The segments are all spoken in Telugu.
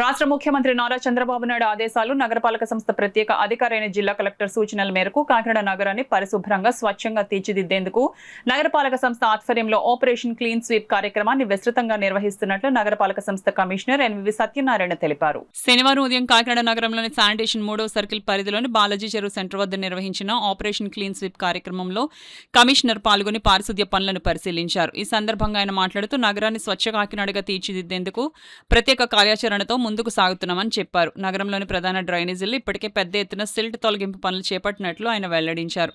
రాష్ట్ర ముఖ్యమంత్రి నారా చంద్రబాబు నాయుడు ఆదేశాలు నగరపాలక సంస్థ ప్రత్యేక అధికారైన జిల్లా కలెక్టర్ సూచనల మేరకు కాకినాడ నగరాన్ని పరిశుభ్రంగా స్వచ్ఛంగా తీర్చిదిద్దేందుకు నగరపాలక సంస్థ ఆధ్వర్యంలో ఆపరేషన్ క్లీన్ స్వీప్ కార్యక్రమాన్ని విస్తృతంగా నిర్వహిస్తున్నట్లు నగరపాలక సంస్థ కమిషనర్ ఎన్వి సత్యనారాయణ తెలిపారు. శనివారం ఉదయం కాకినాడ నగరంలోని శానిటేషన్ 3వ సర్కిల్ పరిధిలోని బాలాజీ చెరువు సెంటర్ వద్ద నిర్వహించిన ఆపరేషన్ క్లీన్ స్వీప్ కార్యక్రమంలో కమిషనర్ పాల్గొని పారిశుద్ధ్య పనులను పరిశీలించారు. ఈ సందర్భంగా ఆయన మాట్లాడుతూ నగరాన్ని స్వచ్ఛ కాకినాడగా తీర్చిదిద్దేందుకు ప్రత్యేక కార్యాచరణతో ముందుకు సాగుతున్నామని చెప్పారు. నగరంలోని ప్రధాన డ్రైనేజీల్లో ఇప్పటికే పెద్ద ఎత్తున సిల్ట్ తొలగింపు పనులు చేపట్టినట్లు ఆయన వెల్లడించారు.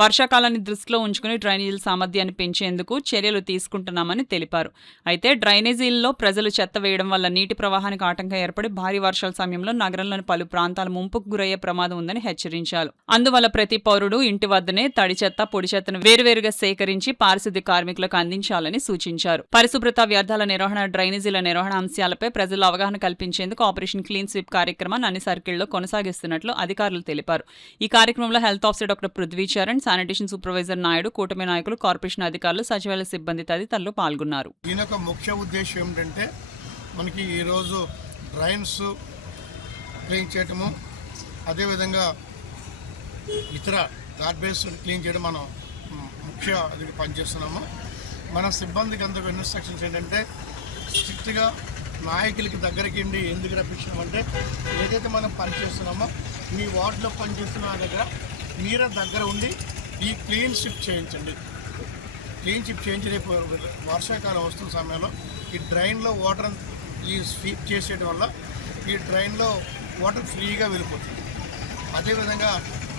వర్షాకాలాన్ని దృష్టిలో ఉంచుకుని డ్రైనేజీల సామర్థ్యాన్ని పెంచేందుకు చర్యలు తీసుకుంటున్నామని తెలిపారు. అయితే డ్రైనేజీల్లో ప్రజలు చెత్త వేయడం వల్ల నీటి ప్రవాహానికి ఆటంకం ఏర్పడి భారీ వర్షాల సమయంలో నగరంలోని పలు ప్రాంతాలు ముంపుకు గురయ్యే ప్రమాదం ఉందని హెచ్చరించారు. అందువల్ల ప్రతి పౌరుడు ఇంటి వద్దనే తడి చెత్త, పొడి చెత్తను వేరువేరుగా సేకరించి పారిశుద్ధ్య కార్మికులకు అందించాలని సూచించారు. పరిశుభ్రత, వ్యర్థాల నిర్వహణ, డ్రైనేజీల నిర్వహణ అంశాలపై ప్రజల్లో అవగాహన కల్పించేందుకు ఆపరేషన్ క్లీన్ స్వీప్ కార్యక్రమాన్ని అన్ని సర్కిళ్లలో కొనసాగిస్తున్నట్లు అధికారులు తెలిపారు. ఈ కార్యక్రమంలో health officer doctor Prithvi Charan, sanitation supervisor Naidu, కూటమి నాయకులు, కార్పొరేషన్ అధికారులు, సచివాలయ సిబ్బంది తదితరులు పాల్గొన్నారు. దీని యొక్క ముఖ్య ఉద్దేశం ఏమిటంటే మనకి ఈరోజు డ్రైన్స్ క్లీన్ చేయటము, అదేవిధంగా ఇతర గార్బేజ్ క్లీన్ చేయడం మనం ముఖ్య అది పనిచేస్తున్నాము. మన సిబ్బందికి అంత ఇన్స్ట్రక్షన్స్ ఏంటంటే స్ట్రిక్ట్గా నాయకులకి దగ్గరికి ఎందుకు రప్పించినామంటే ఏదైతే మనం పనిచేస్తున్నామో మీ వార్డులో పనిచేస్తున్న దగ్గర మీరే దగ్గర ఉండి ఈ క్లీన్ స్వీప్ చేయించండి. క్లీన్ స్వీప్ చేయించే వర్షాకాలం వస్తున్న సమయంలో ఈ డ్రైన్లో వాటర్ ఈ స్వీప్ చేసేయడం వల్ల ఈ డ్రైన్లో వాటర్ ఫ్రీగా వెళ్ళిపోతుంది. అదేవిధంగా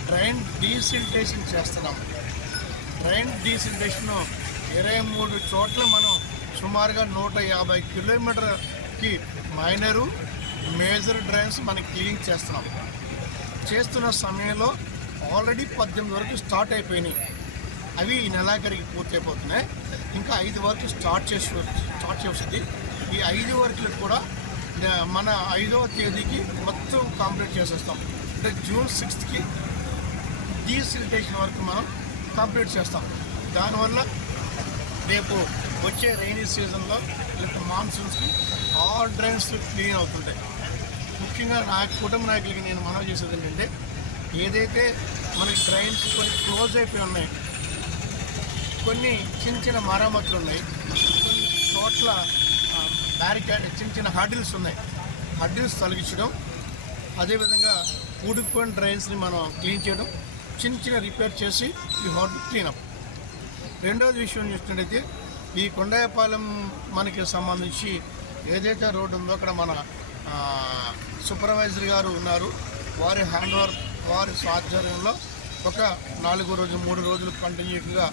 డ్రైన్ డీసిల్టేషన్ చేస్తున్నాము. డ్రైన్ డీసిల్టేషన్ 23 చోట్ల మనం సుమారుగా 150 కిలోమీటర్కి మైనరు, మేజర్ డ్రైన్స్ మనం క్లీన్ చేస్తున్నాము. చేస్తున్న సమయంలో ఆల్రెడీ 18 వరకు స్టార్ట్ అయిపోయినాయి. అవి ఈ నెలాఖరికి పూర్తి అయిపోతున్నాయి. ఇంకా 5 వరకు స్టార్ట్ చేస్తుంది. ఈ 5 వరకు కూడా మన 5వ తేదీకి మొత్తం కంప్లీట్ చేసేస్తాం. అంటే జూన్ 6కి డీసిల్టేషన్ వరకు మనం కంప్లీట్ చేస్తాం. దానివల్ల రేపు వచ్చే రైనీ సీజన్లో లేకపోతే మాన్సూన్స్కి ఆల్ డ్రైన్స్ క్లీన్ అవుతుంటాయి. ముఖ్యంగా నా కుటుంబ నాయకులకి నేను మనవి చేసేది ఏంటంటే ఏదైతే మనకి డ్రైన్స్ కొన్ని క్లోజ్ అయిపోయి ఉన్నాయి, కొన్ని చిన్న మరమ్మతులు ఉన్నాయి, కొన్ని చోట్ల బ్యారికేడ్ చిన్న హర్డిల్స్ ఉన్నాయి. హర్డిల్స్ తొలగించడం, అదేవిధంగా ఊడిపోయిన డ్రైన్స్ని మనం క్లీన్ చేయడం, చిన్న రిపేర్ చేసి ఈ హర్డ్ క్లీనప్. రెండవది విషయం చూసినట్టయితే ఈ కొండాయపాలెం మనకి సంబంధించి ఏదైతే రోడ్డు ఉందో అక్కడ మన సూపర్వైజర్ గారు ఉన్నారు. వారి వారి ఆధ్వర్యంలో ఒక 4 రోజులు 3 రోజులు కంటిన్యూగా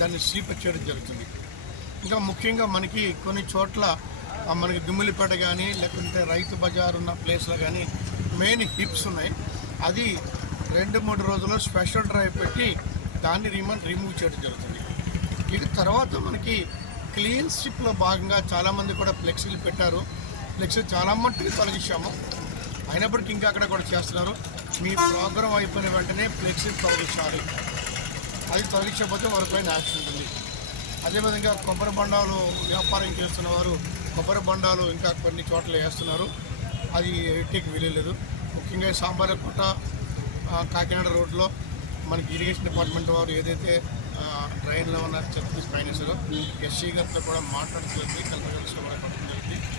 దాన్ని స్వీప్ చేయడం జరుగుతుంది. ఇంకా ముఖ్యంగా మనకి కొన్ని చోట్ల మనకి దుమ్మిలిపేట కానీ లేకుంటే రైతు బజార్ ఉన్న ప్లేస్లో కానీ మెయిన్ హిప్స్ ఉన్నాయి. అది 2-3 రోజుల్లో స్పెషల్ డ్రైవ్ పెట్టి దాన్ని రిమూవ్ చేయడం జరుగుతుంది. ఇది తర్వాత మనకి క్లీన్ స్వీప్లో భాగంగా చాలామంది కూడా ఫ్లెక్సీలు పెట్టారు. ఫ్లెక్సీ చాలా మట్టుకు తొలగించాము. అయినప్పటికీ ఇంకా అక్కడ కూడా చేస్తున్నారు. మీ ప్రోగ్రాం అయిపోయిన వెంటనే ఫ్లెక్సీ తొలగించాలి. అది తొలగించకపోతే వారిపైన యాక్షన్ ఉంటుంది. అదేవిధంగా కొబ్బరి బొండాలు వ్యాపారం చేస్తున్న వారు కొబ్బరి బొండాలు ఇంకా కొన్ని చోట్ల వేస్తున్నారు. అది ఎట్టికి వీలేదు. ముఖ్యంగా సాంబారకోట కాకినాడ రోడ్లో మనకి ఇరిగేషన్ డిపార్ట్మెంట్ వారు ఏదైతే డ్రైన్లో ఉన్న చెత్త పైన ఎస్సీ గారితో కూడా మాట్లాడుతుంది, కలెక్టర్ గారితో కూడా